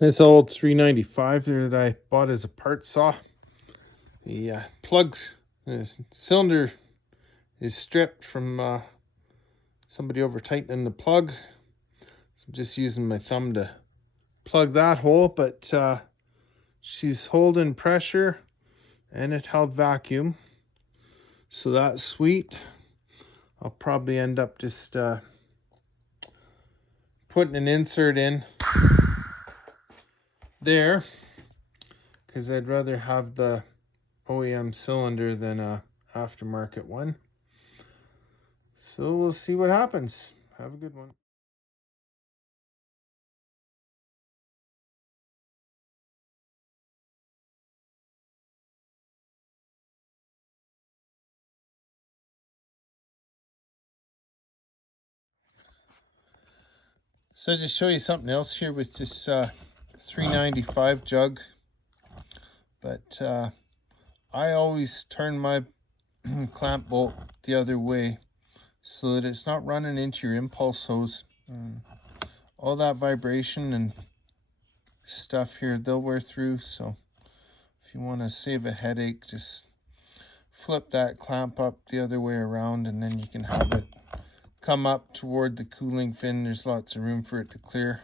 This old 395 there that I bought as a part saw. The the cylinder is stripped from somebody over tightening the plug. So I'm just using my thumb to plug that hole, but she's holding pressure and it held vacuum. So that's sweet. I'll probably end up just putting an insert in there because I'd rather have the OEM cylinder than a aftermarket one. So we'll see what happens. Have a good one. So just show you something else here with this 395 jug. But I always turn my clamp bolt the other way so that it's not running into your impulse hose. All that vibration and stuff here, they'll wear through. So if you want to save a headache, just flip that clamp up the other way around and then you can have it come up toward the cooling fin. There's lots of room for it to clear,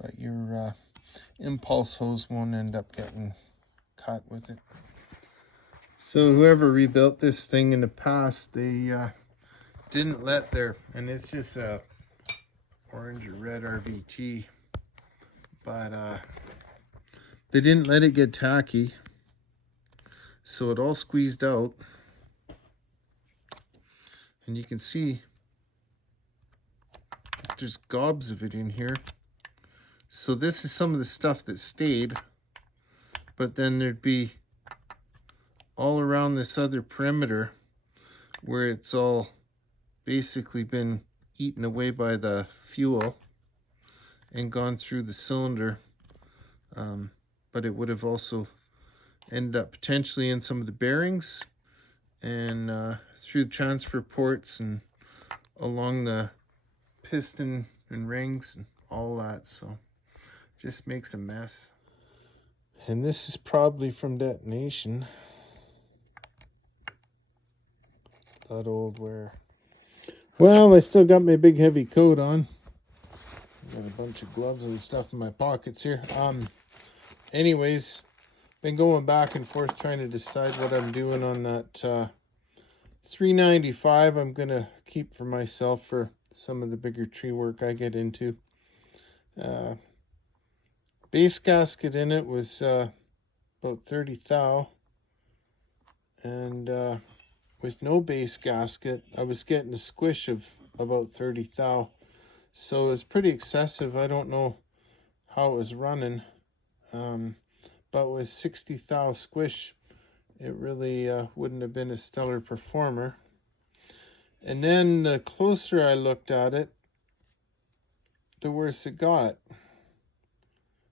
but your impulse hose won't end up getting cut with it. So whoever rebuilt this thing in the past, they didn't let their, and it's just a orange or red RVT, but they didn't let it get tacky, so it all squeezed out, and you can see there's gobs of it in here. So this is some of the stuff that stayed, but then there'd be all around this other perimeter where it's all basically been eaten away by the fuel and gone through the cylinder. But it would have also ended up potentially in some of the bearings and through the transfer ports and along the piston and rings and all that. So just makes a mess. And this is probably from detonation. That old wear. Well, I still got my big heavy coat on. Got a bunch of gloves and stuff in my pockets here. Anyways, been going back and forth trying to decide what I'm doing on that 395. I'm gonna keep for myself for some of the bigger tree work I get into. Base gasket in it was about 30 thou, and with no base gasket I was getting a squish of about 30 thou, so it's pretty excessive. I don't know how it was running, but with 60 thou squish it really wouldn't have been a stellar performer. And then the closer I looked at it, the worse it got.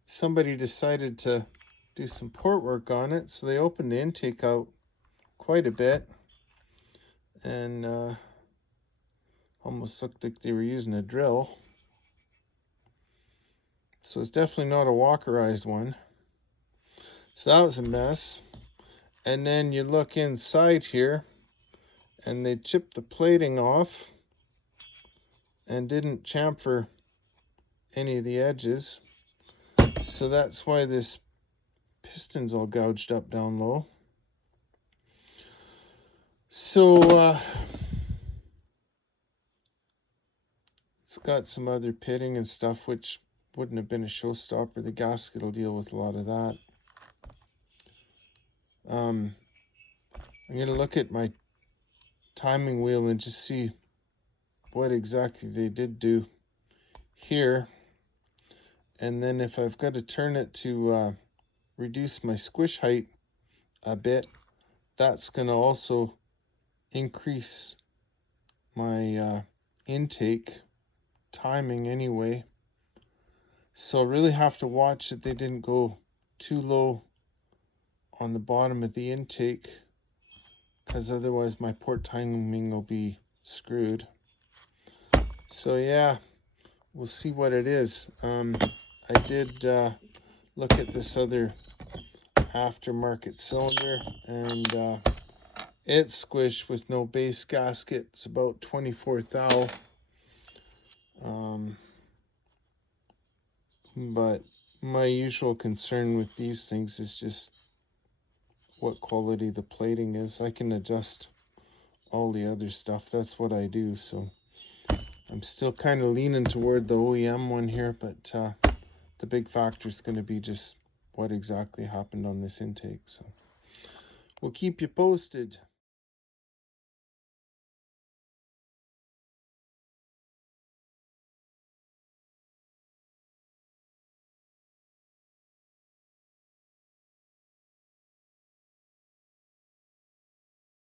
Somebody decided to do some port work on it, so they opened the intake out quite a bit, and almost looked like they were using a drill. So it's definitely not a walkerized one. So that was a mess. And then you look inside here, and they chipped the plating off and didn't chamfer any of the edges. So that's why this piston's all gouged up down low. So it's got some other pitting and stuff, which wouldn't have been a showstopper. The gasket will deal with a lot of that. I'm going to look at my timing wheel and just see what exactly they did do here. And then if I've got to turn it to reduce my squish height a bit, that's going to also increase my intake timing anyway. So I really have to watch that they didn't go too low on the bottom of the intake, because otherwise my port timing will be screwed. So yeah, we'll see what it is. I I did look at this other aftermarket cylinder, and it's squished with no base gasket. It's about 24 thou. But my usual concern with these things is just what quality the plating is. I can adjust all the other stuff. That's what I do. So I'm still kind of leaning toward the OEM one here, but the big factor is going to be just what exactly happened on this intake. So we'll keep you posted.